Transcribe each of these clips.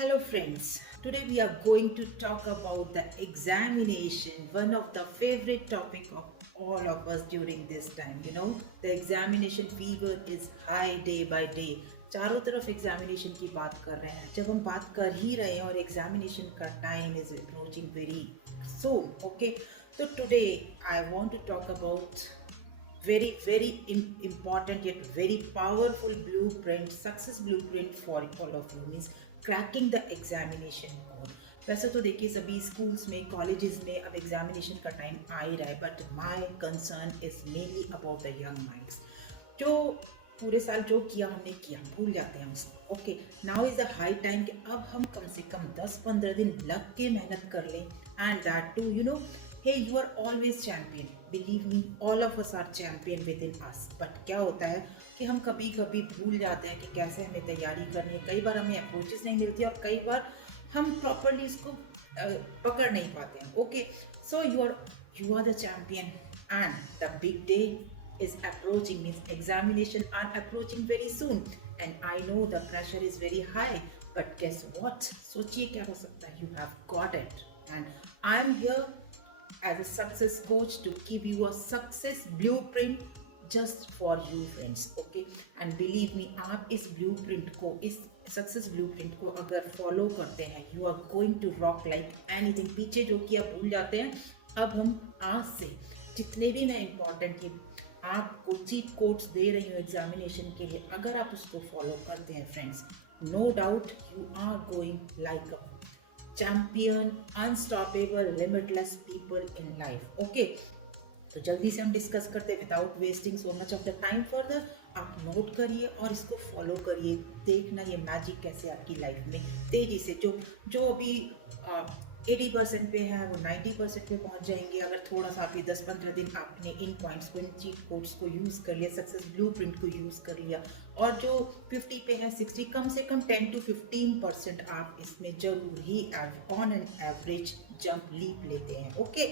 Hello, friends. Today we are going to talk about the examination, one of the favorite topic of all of us during this time. The examination fever is high day by day. चारों तरफ examination की बात कर रहे हैं. जब हम बात कर ही रहे हैं और एग्जामिनेशन का time is approaching very soon. Okay, so today I want to talk about very important yet very powerful blueprint, success blueprint for all of you, means cracking the examination code. वैसे तो देखिए सभी schools में colleges में अब examination का time आ ही रहा है, but my concern is mainly about the young minds जो पूरे साल जो किया हमने किया भूल जाते हैं उसको. Okay, now is the high time कि अब हम कम से कम 10-15 दिन लग के मेहनत कर लें. And that too hey, you are always champion. Believe me, all of us are champion within us. But क्या होता है कि हम कभी कभी भूल जाते हैं कि कैसे हमें तैयारी करनी है. कई बार हमें अप्रोचेस नहीं मिलती और कई बार हम प्रॉपरली इसको पकड़ नहीं पाते हैं. Okay, so you are the champion and the big day is approaching, means examination are approaching very soon and I know the pressure is very high, but guess what, सोचिए क्या हो सकता है. You have got it and I am here as a success coach to give you a success blueprint just for you friends. Okay, and believe me, आप इस blueprint को, इस success blueprint को अगर follow करते हैं, you are going to rock like anything. पीछे जो किया भूल जाते हैं. अब हम आज से जितने भी मैं important ये आपको चीट कोड्स दे रही हूँ एग्जामिनेशन के लिए, अगर आप उसको फॉलो करते हैं friends, no doubt you are going like a champion, unstoppable, limitless people in life. Okay, तो जल्दी से हम डिस्कस करते हैं without wasting so much of the time further. आप नोट करिए और इसको फॉलो करिए. देखना ये मैजिक कैसे आपकी लाइफ में तेजी से जो अभी 80% पे है वो 90% पे पहुंच जाएंगे. अगर थोड़ा सा अभी 10-15 दिन आपने इन पॉइंट्स को, इन चीट कोड्स को यूज़ कर लिया, सक्सेस ब्लूप्रिंट को यूज़ कर लिया, और जो 50 पे है 60, कम से कम 10-15% आप इसमें जरूर ही on an average jump leap लेते हैं. ओके,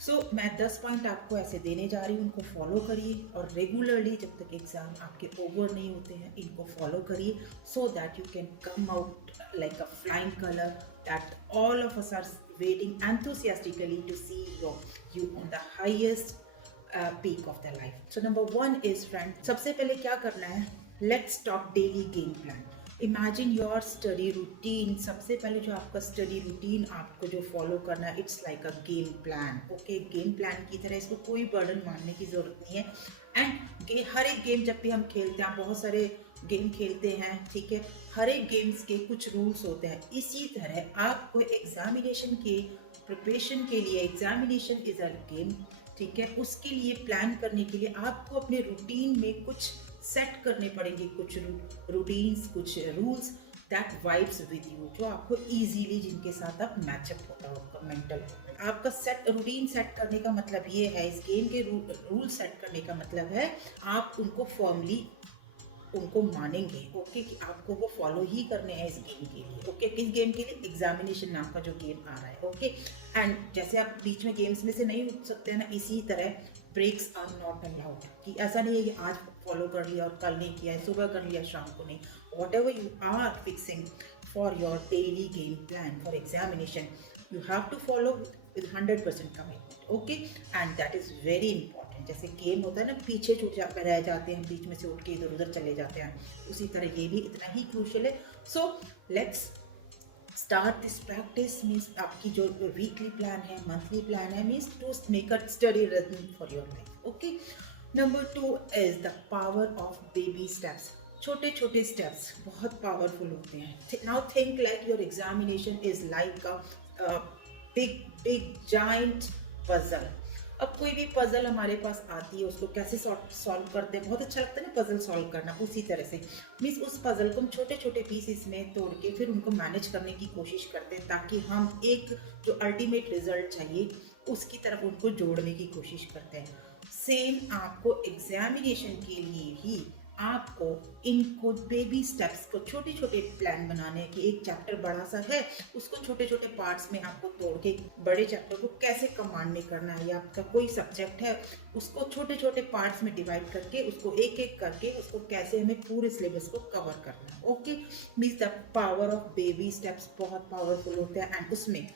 सो मैं 10 पॉइंट आपको ऐसे देने जा रही हूँ, उनको फॉलो करिए और रेगुलरली जब तक एग्ज़ाम आपके ओवर नहीं होते हैं इनको फॉलो करिए, so that you can come out like a flying color that all of us are waiting enthusiastically to see you on the highest peak of their life. So number one is, friend, सबसे पहले क्या करना है, let's talk daily game plan. Imagine your study routine. सबसे पहले जो आपका study routine आपको जो फॉलो करना है, it's like a game plan. Okay, game plan की तरह इसको कोई बर्डन मानने की ज़रूरत नहीं है. एंड हर एक गेम जब भी हम खेलते हैं, बहुत सारे गेम खेलते हैं, ठीक है, हर एक गेम्स के कुछ रूल्स होते हैं. इसी तरह आपको एग्जामिनेशन के प्रिपरेशन के लिए, एग्जामिनेशन इज अ गेम, ठीक है, उसके लिए प्लान करने के लिए आपको अपने रूटीन में कुछ सेट करने पड़ेंगे, कुछ रूटीन्स, कुछ rules that vibes with you, जो आपको इजीली, जिनके साथ आप मैचअप होता हो आपका मेंटल. आपका सेट रूटीन सेट करने का मतलब ये है, इस गेम के रूल सेट करने का मतलब है आप उनको फॉर्मली उनको मानेंगे. ओके, कि आपको वो फॉलो ही करने हैं इस गेम के लिए. ओके, किस गेम के लिए, एग्जामिनेशन नाम का जो गेम आ रहा है. ओके, एंड जैसे आप बीच में गेम्स में से नहीं उठ सकते हैं ना, इसी तरह ब्रेक्स आर नॉट अलाउड. कि ऐसा नहीं है कि आज फॉलो कर लिया और कल नहीं किया है, सुबह कर लिया शाम को नहीं. Whatever you are fixing for your daily game plan for examination, you have to follow with 100% commitment. Okay, and that is very important. जैसे गेम होता है ना, पीछे रह जाते हैं, बीच में से उठ के इधर उधर चले जाते हैं, उसी तरह ये भी इतना ही क्रूशल है. So let's start this practice. Means आपकी जो वीकली प्लान है, मंथली प्लान है, means to make a study rhythm for your life. Okay, number 2 is the power of baby steps. छोटे छोटे स्टेप्स बहुत पावरफुल होते हैं. Now think like your examination is like a big giant puzzle. अब कोई भी puzzle हमारे पास आती है, उसको कैसे सॉल्व करते हैं, बहुत अच्छा लगता है ना पजल सॉल्व करना. उसी तरह से मीन्स उस पजल को हम छोटे छोटे पीसेस में तोड़ के फिर उनको मैनेज करने की कोशिश करते हैं, ताकि हम एक जो अल्टीमेट रिजल्ट चाहिए उसकी तरफ उनको जोड़ने की कोशिश करते हैं. सेम आपको एग्जामिनेशन के लिए ही आपको इनको बेबी स्टेप्स को छोटे छोटे प्लान बनाने हैं कि एक चैप्टर बड़ा सा है, उसको छोटे छोटे पार्ट्स में आपको तोड़ के बड़े चैप्टर को कैसे कमांड में करना है, या आपका कोई सब्जेक्ट है उसको छोटे छोटे पार्ट्स में डिवाइड करके उसको एक एक करके उसको कैसे हमें पूरे सिलेबस को कवर करना है। Okay, means the power of baby steps बहुत पावरफुल होते हैं। एंड उसमें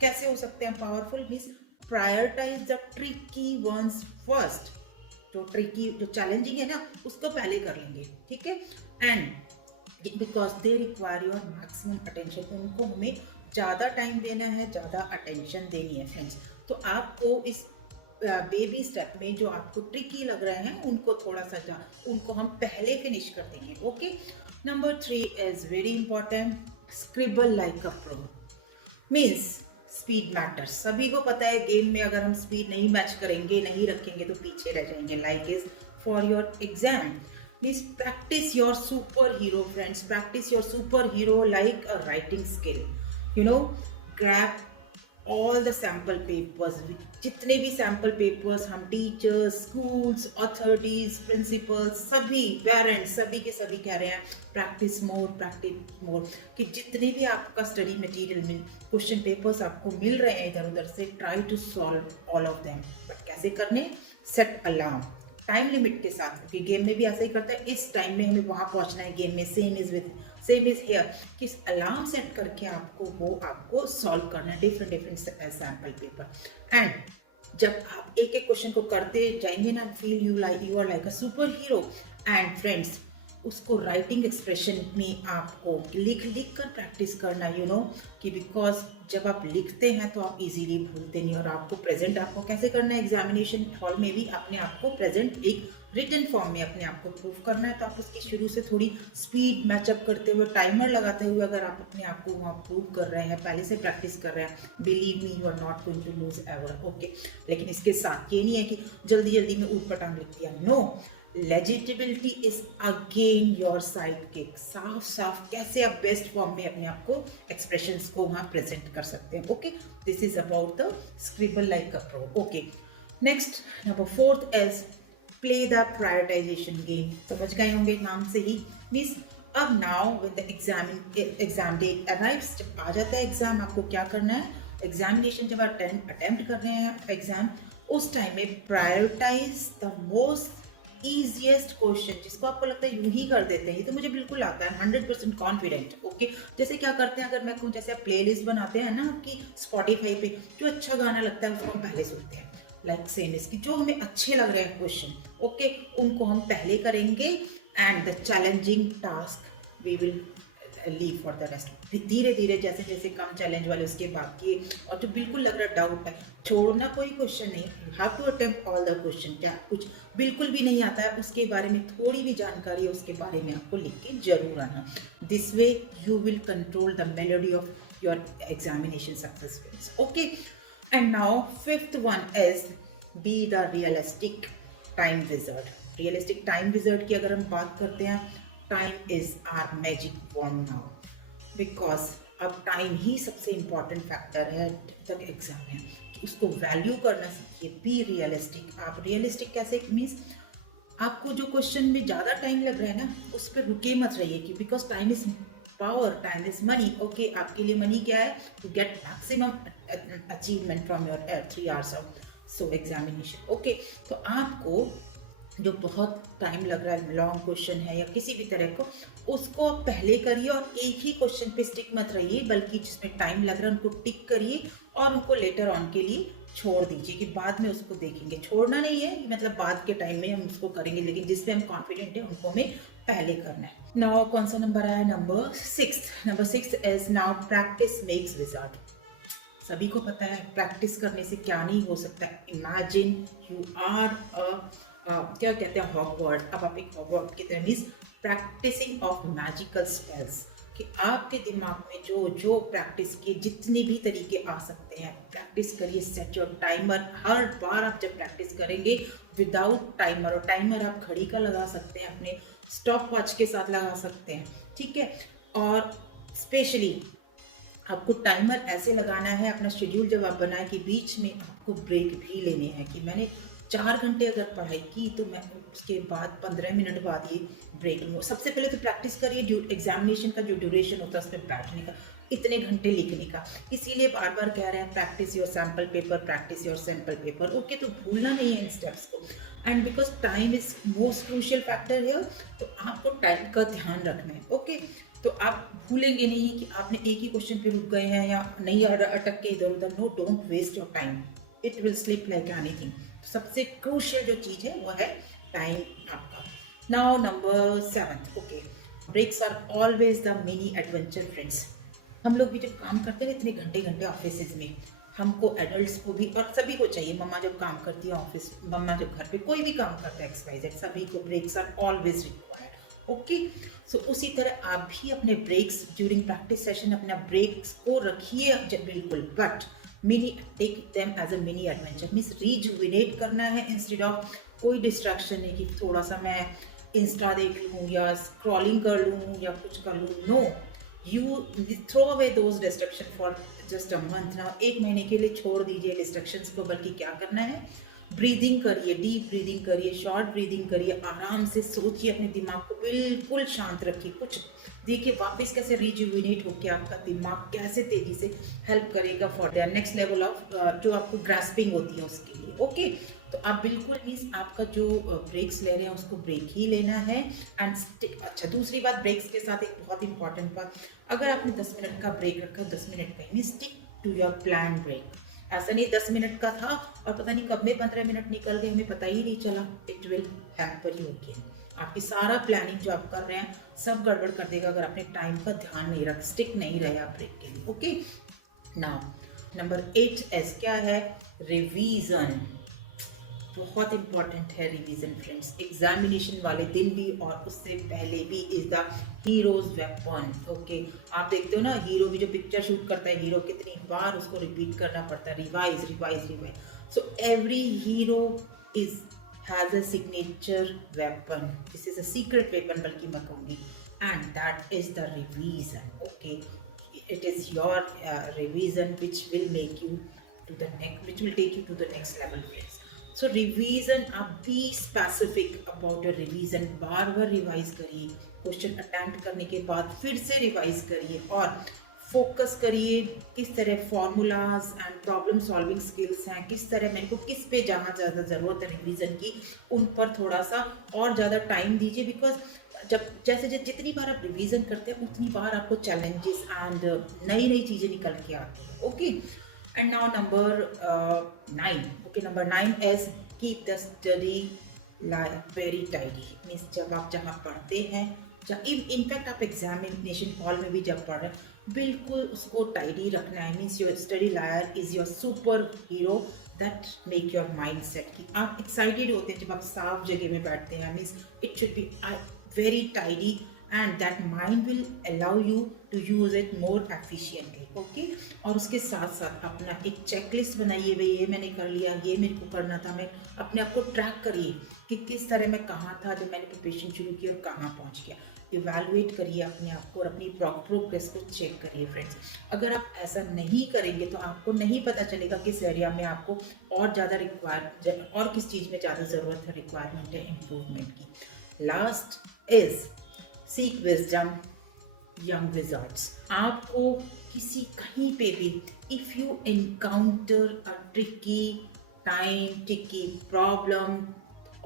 कैसे हो सकते हैं powerful, means prioritise the tricky ones first. जो ट्रिकी जो चैलेंजिंग है ना उसको पहले कर लेंगे, ठीक है। And because they require your maximum attention, उनको हमें ज़्यादा टाइम देना है, ज़्यादा अटेंशन देनी है फ्रेंड्स। तो आपको इस बेबी स्टेप में जो आपको ट्रिकी लग रहे हैं उनको थोड़ा सा उनको हम पहले फिनिश कर देंगे। Okay, number 3 is very important, scribble like a pro. Means speed matters, सभी को पता है गेम में अगर हम स्पीड नहीं मैच करेंगे, नहीं रखेंगे तो पीछे रह जाएंगे। Like is for your exam, please practice your super hero friends, practice your super hero like a writing skill. You know, grab all the sample papers, जितने भी सैम्पल पेपर्स हम टीचर्स, स्कूल्स, अथॉरिटीज, प्रिंसिपल्स, सभी parents, सभी के सभी कह रहे हैं प्रैक्टिस मोर, कि जितने भी आपका स्टडी मटेरियल में क्वेश्चन पेपर्स आपको मिल रहे हैं इधर उधर से, try to solve all of them. But कैसे करने, सेट अलार्म टाइम लिमिट के साथ, क्योंकि गेम में भी ऐसा ही करता है, इस टाइम में हमें वहाँ पहुँचना है गेम में। सेम इज हेयर, किस अलार्म सेट करके आपको सॉल्व करना है different different sample paper. And जब आप एक एक क्वेश्चन को करते जाएंगे ना, feel you are like a super hero. And friends, उसको राइटिंग एक्सप्रेशन में आपको लिख लिख कर प्रैक्टिस करना, यू नो, कि बिकॉज जब आप लिखते हैं तो आप इजीली भूलते नहीं, और आपको प्रेजेंट आपको कैसे करना है एग्जामिनेशन हॉल में भी अपने आप को प्रेजेंट एक रिटन फॉर्म में अपने आप को प्रूव करना है। तो आप उसकी शुरू से थोड़ी स्पीड मैचअप करते हुए, टाइमर लगाते हुए अगर आप अपने आप को वहाँ प्रूव कर रहे हैं, पहले से प्रैक्टिस कर रहे हैं, believe me you are not going to lose ever. Okay, लेकिन इसके साथ ये नहीं है कि जल्दी जल्दी में ऊट पटांग लिख दिया, no, legibility is again your sidekick. साफ साफ कैसे आप बेस्ट फॉर्म में अपने आप को एक्सप्रेशंस को वहाँ प्रेजेंट कर सकते हैं। Okay, this is about the scribble like a pro. Okay, next number 4 is play the prioritisation game. समझ गए होंगे नाम से ही, मीन्स अब now when the exam day arrives, जब आ जाता है एग्जाम, आपको क्या करना है, एग्जामिनेशन जब अटेम्प्ट कर रहे हैं एग्जाम, उस टाइम में prioritise the most easiest question, जिसको आपको लगता है यूं ही कर देते हैं, ये तो मुझे बिल्कुल आता है, 100% कॉन्फिडेंट। ओके, जैसे क्या करते हैं, अगर मैं कहूँ जैसे आप प्ले लिस्ट बनाते हैं ना आपकी स्पॉटिफाई पे, जो अच्छा गाना लगता है उसको हम पहले सुनते हैं। लाइक सेम इसकी जो हमें अच्छे लग रहे हैं क्वेश्चन, ओके, उनको हम पहले करेंगे। And the challenging task we will leave for the rest. धीरे धीरे जैसे जैसे कम चैलेंज वाले उसके बाद किए, और जो बिल्कुल लग रहा डाउट है, छोड़ना कोई क्वेश्चन नहीं, you have to attempt all the question. क्या कुछ बिल्कुल भी नहीं आता है उसके बारे में थोड़ी भी जानकारी है, उसके बारे में आपको लिख के जरूर आना। This way you will control the melody of your examination success. Okay, and now 5th one is be the realistic time wizard. Realistic time wizard की अगर हम बात करते हैं, time is our magic wand now, because अब time ही सबसे important factor है जब तक एग्जाम है, कि उसको वैल्यू करना सीखिए। Be realistic. आप रियलिस्टिक कैसे, मीन्स आपको जो क्वेश्चन में ज़्यादा टाइम लग रहा है ना उस पर रुके मत रहिए, कि because time is power, time is money. Okay, आपके लिए मनी क्या है, to get maximum achievement from your 3 hours of so examination. Okay, तो आपको जो बहुत टाइम लग रहा है, लॉन्ग क्वेश्चन है या किसी भी तरह को, उसको आप पहले करिए, और एक ही क्वेश्चन पे स्टिक मत रहिए, बल्कि जिसमें टाइम लग रहा है उनको टिक करिए, और उनको लेटर ऑन के लिए छोड़ दीजिए, कि बाद में उसको देखेंगे। छोड़ना नहीं है मतलब बाद के टाइम में हम उसको करेंगे, लेकिन जिसपे हम कॉन्फिडेंट है उनको हमें पहले करना है। नाउ कौन सा नंबर आया, number 6। Number 6 is now practice makes wizard. सभी को पता है प्रैक्टिस करने से क्या नहीं हो सकता। इमेजिन यू आर क्या कहते हैं हॉगवर्ड, अब आप एक हॉगवर्ड की तरह, means practising of magical spells, कि आपके दिमाग में जो जो प्रैक्टिस के जितने भी तरीके आ सकते हैं प्रैक्टिस करिए। सेट योर टाइमर, हर बार आप जब प्रैक्टिस करेंगे विदाउट टाइमर, और टाइमर आप घड़ी का लगा सकते हैं, अपने स्टॉप वॉच के साथ लगा सकते हैं, ठीक है। और स्पेशली आपको टाइमर ऐसे लगाना है अपना शेड्यूल जब आप बनाए कि बीच में आपको ब्रेक भी लेने हैं, कि मैंने 4 घंटे अगर पढ़ाई की तो मैं उसके बाद 15 मिनट बाद ये ब्रेक लूँ। सबसे पहले तो प्रैक्टिस करिए एग्जामिनेशन का जो ड्यूरेशन होता है उसमें बैठने का, इतने घंटे लिखने का। इसीलिए बार बार कह रहे हैं practice your sample paper, practice your sample paper. Okay, तो भूलना नहीं है इन स्टेप्स को। And because time is most crucial factor है, तो आपको टाइम का ध्यान रखना है। ओके, तो आप भूलेंगे नहीं कि आपने एक ही क्वेश्चन पे रुक गए हैं या नहीं अटक के इधर उधर। No, don't waste your time, it will slip like anything. सबसे क्रूशियल जो चीज़ है वो है टाइम आपका। Now number 7, okay, breaks are always the mini adventure friends. हम लोग भी जब काम करते हैं इतने घंटे घंटे ऑफिस में, हमको एडल्ट्स को भी और सभी को चाहिए। मम्मा जब काम करती है ऑफिस, मम्मा जब घर पे कोई भी काम करता है XYZ, सभी को breaks are always required. Okay, so उसी तरह आप भी अपने ब्रेक्स ड्यूरिंग प्रैक्टिस सेशन अपना ब्रेक्स को रखिए बिल्कुल, but mini take them as a mini adventure. Means rejuvenate करना है इंस्टेड ऑफ कोई डिस्ट्रैक्शन नहीं कि थोड़ा सा मैं इंस्टा देख लूँ या स्क्रॉलिंग कर लूँ या कुछ कर लूँ। No, you throw away those distraction for just a month. ना 1 महीने के लिए छोड़ दीजिए डिस्ट्रैक्शंस को, बल्कि क्या करना है, ब्रीदिंग करिए, डीप ब्रीदिंग करिए, शॉर्ट ब्रीदिंग करिए, आराम से सोचिए, अपने दिमाग को बिल्कुल शांत रखिए। कुछ देखिए वापस कैसे रिजुविनेट होकर आपका दिमाग कैसे तेजी से हेल्प करेगा for the next level of जो आपको ग्रास्पिंग होती है उसके लिए। ओके, तो आप बिल्कुल मीन्स आपका जो ब्रेक्स ले रहे हैं उसको ब्रेक ही लेना है। एंड अच्छा, दूसरी बात ब्रेक्स के साथ एक बहुत इंपॉर्टेंट बात, अगर आपने 10 मिनट का ब्रेक रखा, 10 मिनट का ही, stick to your plan break. ऐसा नहीं 10 मिनट का था और पता नहीं कब में 15 मिनट निकल गए, हमें पता ही नहीं चला। It will hamper you again. आपकी सारा प्लानिंग जो आप कर रहे हैं सब गड़बड़ कर देगा अगर आपने टाइम का ध्यान नहीं रख, स्टिक नहीं रहे आप ब्रेक के लिए। ओके, नाउ नंबर 8 क्या है, रिवीजन। बहुत इंपॉर्टेंट है रिवीजन फ्रेंड्स, एग्जामिनेशन वाले दिन भी और उससे पहले भी is the heroes weapon. Okay, आप देखते हो ना हीरो भी जो पिक्चर शूट करता है, हीरो कितनी बार उसको रिपीट करना पड़ता है, revise revise revise. So every hero is has a signature weapon, this is a secret weapon बल्कि मैं कहूँगी, and that is the revision. Okay, it is your revision which will make you to the next, which will take you to the next level friends. So revision, आप be specific about your revision, bar bar revise करिए, question attempt करने के बाद फिर से revise करिए और focus करिए किस तरह formulas and problem solving skills हैं, किस तरह मेरे को किस पे जहाँ ज़्यादा ज़रूरत है रिवीजन की, उन पर थोड़ा सा और ज़्यादा टाइम दीजिए। बिकॉज जब जैसे जितनी बार आप रिवीजन करते हैं उतनी बार आपको चैलेंजेस एंड नई नई चीज़ें निकल के आती हैं। Okay, and now number 9। Okay, number 9 is keep the study very tidy. Means जब आप जहाँ पढ़ते हैं, इनफैक्ट आप एग्जामिनेशन हॉल में भी जब पढ़ रहे हैं, बिल्कुल उसको टाइडी रखना है। Means your study lair is your super hero that make your mind set. कि आप एक्साइटेड होते हैं जब आप साफ जगह में बैठते हैं। Means it should be very tidy and that mind will allow you to use it more efficiently. Okay, और उसके साथ साथ अपना एक चेकलिस्ट बनाइए, भाई ये मैंने कर लिया, ये मेरे को करना था। मैं अपने आप को ट्रैक करिए कि किस तरह मैं कहाँ था जब मैंने प्रिपरेशन शुरू की और कहाँ पहुँच गया। इवैल्यूएट करिए अपने आप को और अपनी प्रोग्रेस को चेक करिए फ्रेंड्स। अगर आप ऐसा नहीं करेंगे तो आपको नहीं पता चलेगा किस एरिया में आपको और ज़्यादा और किस चीज़ में ज़्यादा ज़रूरत है, रिक्वायरमेंट है इम्प्रूवमेंट की। Last is seek wisdom young Wizards. आपको किसी कहीं पे भी if you encounter a tricky time tricky problem,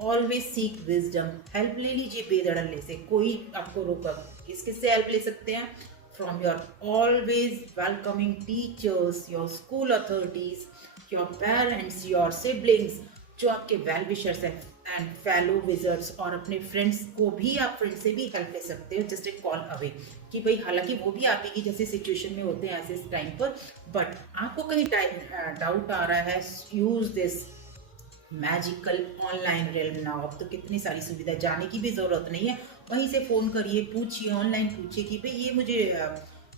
always seek wisdom. Help ले लीजिए बेधड़ल्ले से, कोई आपको रोका, किससे हेल्प ले सकते हैं? From your always welcoming teachers, your school authorities, your parents, your siblings, जो आपके वेल विशर्स हैं एंड फेलो विजर्स, और अपने फ्रेंड्स को भी आप फ्रेंड से भी हेल्प ले सकते हो जस्ट ए कॉल अवे। कि भाई हालांकि वो भी आप ही की जैसे सिचुएशन में होते हैं ऐसे टाइम पर, बट आपको कहीं डाउट आ रहा है, use this magical online realm now. अब तो कितनी सारी सुविधा, जाने की भी ज़रूरत नहीं है, वहीं से फ़ोन करिए, पूछिए, ऑनलाइन पूछिए कि भाई ये मुझे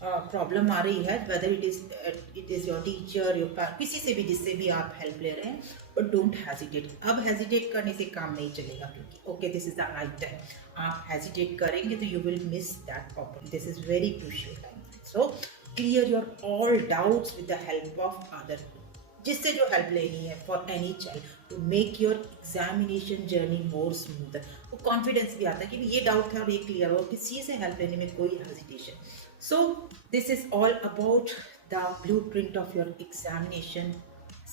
प्रॉब्लम आ रही है, whether it is your teacher, your किसी से भी जिससे भी आप हेल्प ले रहे हैं, बट डोंट हेजिटेट। अब हेजिटेट करने से काम नहीं चलेगा, क्योंकि okay this is the right time. आप हेजिटेट करेंगे तो you will miss that problem. This is very crucial time. So clear your all doubts with the help of other जिससे जो हेल्प लेनी है for any child to make your examination journey more smooth. वो confidence भी आता है कि ये डाउट था और ये क्लियर हो, किसी से हेल्प लेने में कोई hesitation. So this is all about the blue print of your examination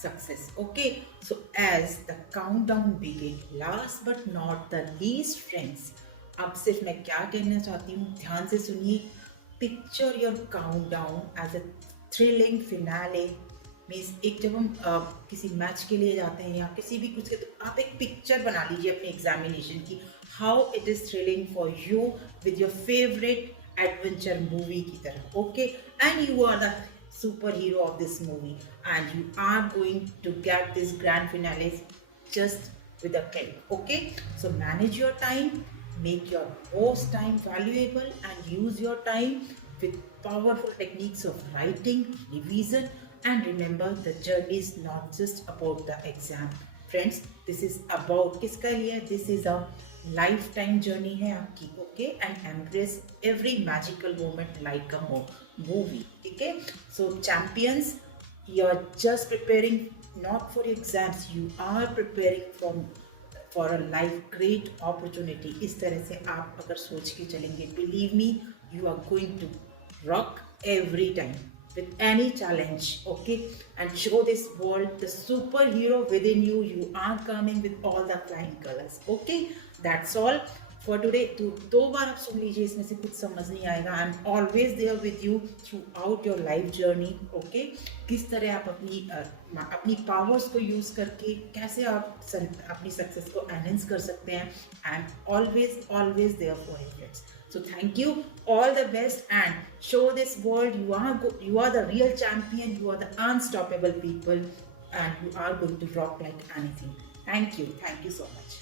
success. Okay, so as the countdown begins, last but not the least friends, अब सिर्फ मैं क्या कहना चाहती हूँ, ध्यान से सुनिए। Picture your countdown as a thrilling finale. Means एक जब हम किसी मैच के लिए जाते हैं या किसी भी कुछ के, तो आप एक पिक्चर बना लीजिए अपने एग्जामिनेशन की, how it is thrilling for you with your favourite adventure movie की तरह। Okay, and you are the superhero of this movie, and you are going to get this grand finale just with a click. Okay, so manage your time, make your most time valuable, and use your time with powerful techniques of writing, revision, and remember the journey is not just about the exam. Friends, this is about किसका लिए? This is a lifetime journey है आपकी. Okay, and embrace every magical moment like a movie. Okay, so champions, you're just preparing not for exams, you are preparing for a life great opportunity. इस तरह से आप अगर सोच के चलेंगे, believe me, you are going to rock every time with any challenge. Okay, and show this world the superhero within you. You are coming with all the flying colors. Okay, that's all for today. तो दो बार आप सुन लीजिए, इसमें से कुछ समझ नहीं आएगा। I am always there with you throughout your life journey. Okay, किस तरह आप अपनी पावर्स को यूज़ करके कैसे आप अपनी सक्सेस को एनहेंस कर सकते हैं। I am always there for you friends. So thank you, all the best, and show this world you are the real champion, you are the unstoppable people, and you are going to rock like anything. Thank you so much.